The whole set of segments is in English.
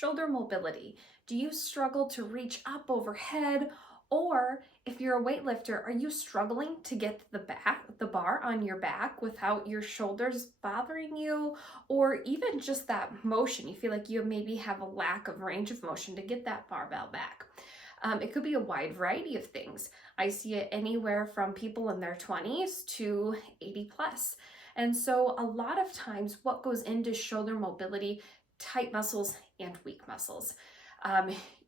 shoulder mobility. Do you struggle to reach up overhead? Or if you're a weightlifter, are you struggling to get the bar on your back without your shoulders bothering you? Or even just that motion, you feel like you maybe have a lack of range of motion to get that barbell back. It could be a wide variety of things. I see it anywhere from people in their 20s to 80 plus. And so a lot of times what goes into shoulder mobility, tight muscles and weak muscles.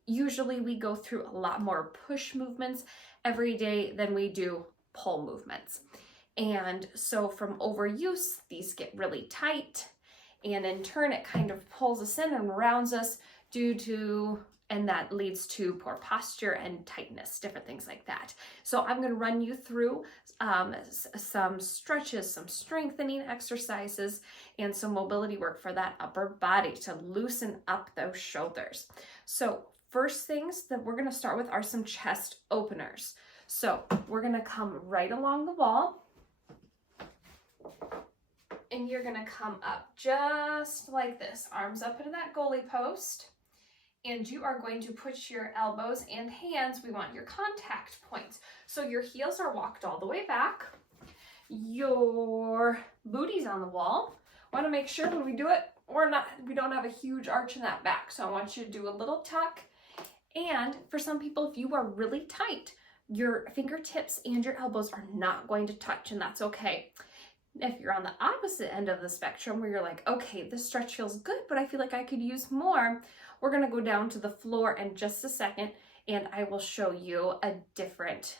Usually we go through a lot more push movements every day than we do pull movements. And so from overuse, these get really tight, and in turn it kind of pulls us in and rounds us and that leads to poor posture and tightness, different things like that. So I'm going to run you through some stretches, some strengthening exercises, and some mobility work for that upper body to loosen up those shoulders. So first things that we're going to start with are some chest openers. So we're going to come right along the wall, and you're going to come up just like this, arms up into that goalie post. And you are going to put your elbows and hands, we want your contact points. So your heels are walked all the way back. Your booty's on the wall. Want to make sure when we do it, we don't have a huge arch in that back. So I want you to do a little tuck. And for some people, if you are really tight, your fingertips and your elbows are not going to touch, and that's okay. If you're on the opposite end of the spectrum where you're like, okay, this stretch feels good, but I feel like I could use more, we're going to go down to the floor in just a second, and I will show you a different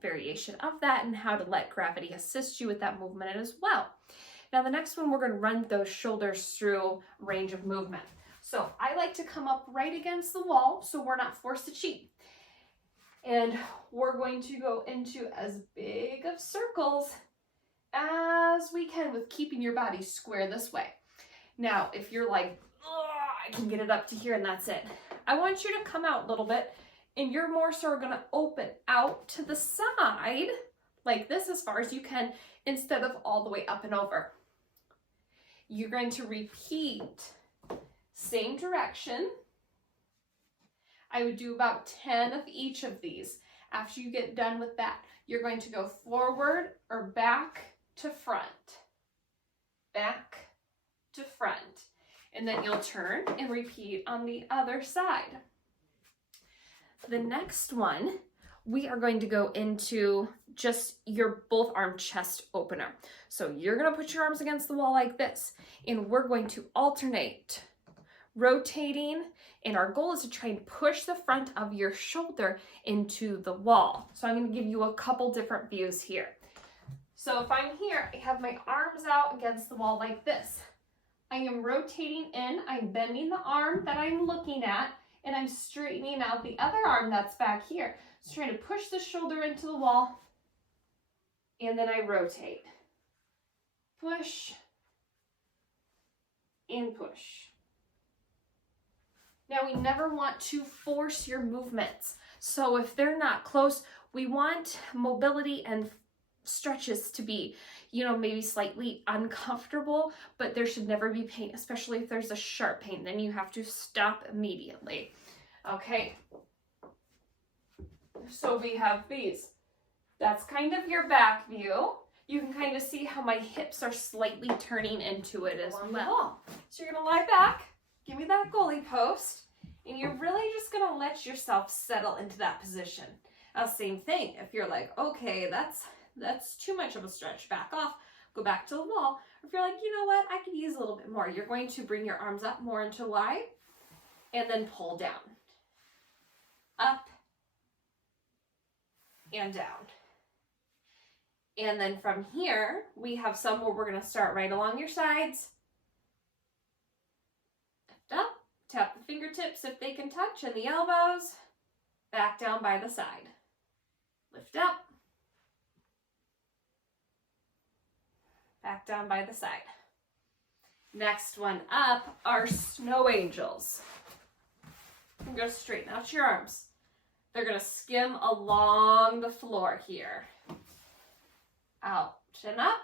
variation of that and how to let gravity assist you with that movement as well. Now the next one, we're going to run those shoulders through range of movement. So I like to come up right against the wall so we're not forced to cheat. And we're going to go into as big of circles as we can with keeping your body square this way. Now, if you're like, I can get it up to here and that's it, I want you to come out a little bit, and you're more so going to open out to the side like this as far as you can instead of all the way up and over. You're going to repeat same direction. I would do about 10 of each of these. After you get done with that, you're going to go forward or back to front, back to front, and then you'll turn and repeat on the other side. The next one, we are going to go into just your both arm chest opener. So you're going to put your arms against the wall like this, and we're going to alternate rotating, and our goal is to try and push the front of your shoulder into the wall. So I'm going to give you a couple different views here. So if I'm here, I have my arms out against the wall like this. I am rotating in, I'm bending the arm that I'm looking at, and I'm straightening out the other arm that's back here. So trying to push the shoulder into the wall, and then I rotate. Push and push. Now we never want to force your movements. So if they're not close, we want mobility and stretches to be, maybe slightly uncomfortable, but there should never be pain, especially if there's a sharp pain. Then you have to stop immediately. Okay. So we have these. That's kind of your back view. You can kind of see how my hips are slightly turning into it as well. So you're going to lie back, give me that goalie post, and you're really just going to let yourself settle into that position. Now, same thing. If you're like, okay, that's too much of a stretch, back off, go back to the wall. Or if you're like, you know what, I could use a little bit more, you're going to bring your arms up more into Y and then pull down. Up and down. And then from here, we have some where we're going to start right along your sides. Lift up, tap the fingertips if they can touch, and the elbows. Back down by the side. Lift up. Back down by the side. Next one up are snow angels. You're going to straighten out your arms. They're going to skim along the floor here. Out and up,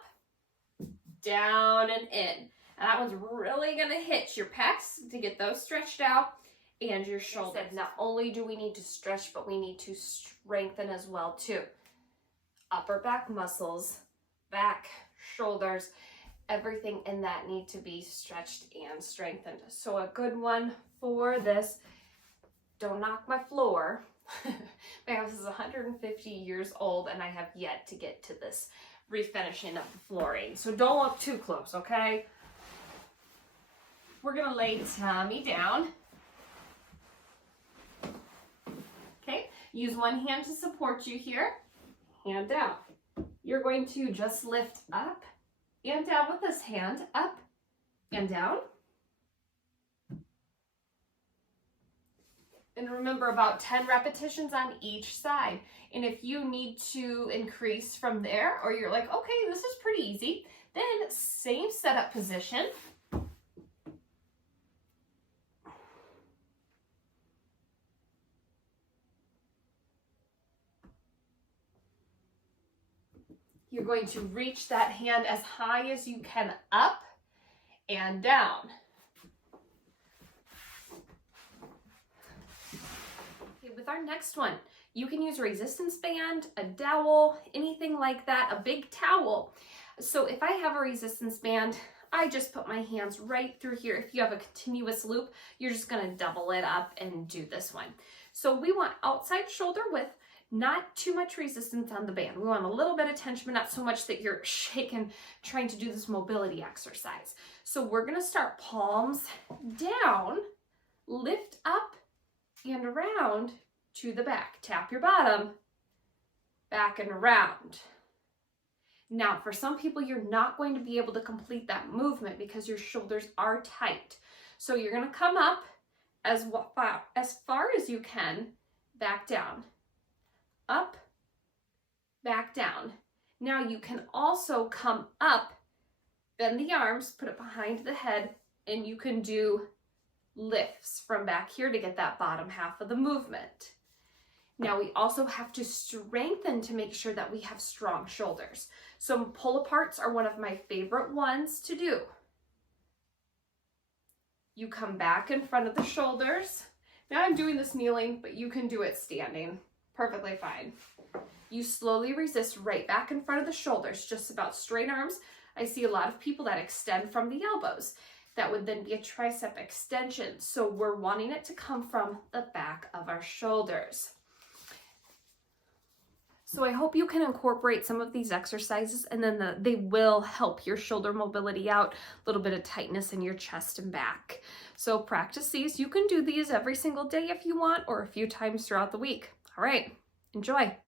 down and in. And that one's really gonna hit your pecs to get those stretched out and your shoulders. Not only do we need to stretch, but we need to strengthen as well too. Upper back muscles, back, shoulders, everything in that need to be stretched and strengthened. So a good one for this, don't knock my floor. My house is 150 years old and I have yet to get to this refinishing of the flooring. So don't look too close, okay? We're gonna lay tummy down. Okay, use one hand to support you here, hand down. You're going to just lift up and down with this hand, up and down. And remember, about 10 repetitions on each side. And if you need to increase from there, or you're like, okay, this is pretty easy, then same setup position. You're going to reach that hand as high as you can up and down. Okay, with our next one, you can use a resistance band, a dowel, anything like that, a big towel. So if I have a resistance band, I just put my hands right through here. If you have a continuous loop, you're just gonna double it up and do this one. So we want outside shoulder width, not too much resistance on the band. We want a little bit of tension, but not so much that you're shaking, trying to do this mobility exercise. So we're gonna start palms down, lift up and around to the back. Tap your bottom, back and around. Now, for some people, you're not going to be able to complete that movement because your shoulders are tight. So you're gonna come up as far as you can, back down. Up, back down. Now you can also come up, bend the arms, put it behind the head, and you can do lifts from back here to get that bottom half of the movement. Now we also have to strengthen to make sure that we have strong shoulders. So pull aparts are one of my favorite ones to do. You come back in front of the shoulders. Now I'm doing this kneeling, but you can do it standing. Perfectly fine. You slowly resist right back in front of the shoulders, just about straight arms. I see a lot of people that extend from the elbows. That would then be a tricep extension. So we're wanting it to come from the back of our shoulders. So I hope you can incorporate some of these exercises and then they will help your shoulder mobility out, a little bit of tightness in your chest and back. So practice these. You can do these every single day if you want or a few times throughout the week. All right, enjoy.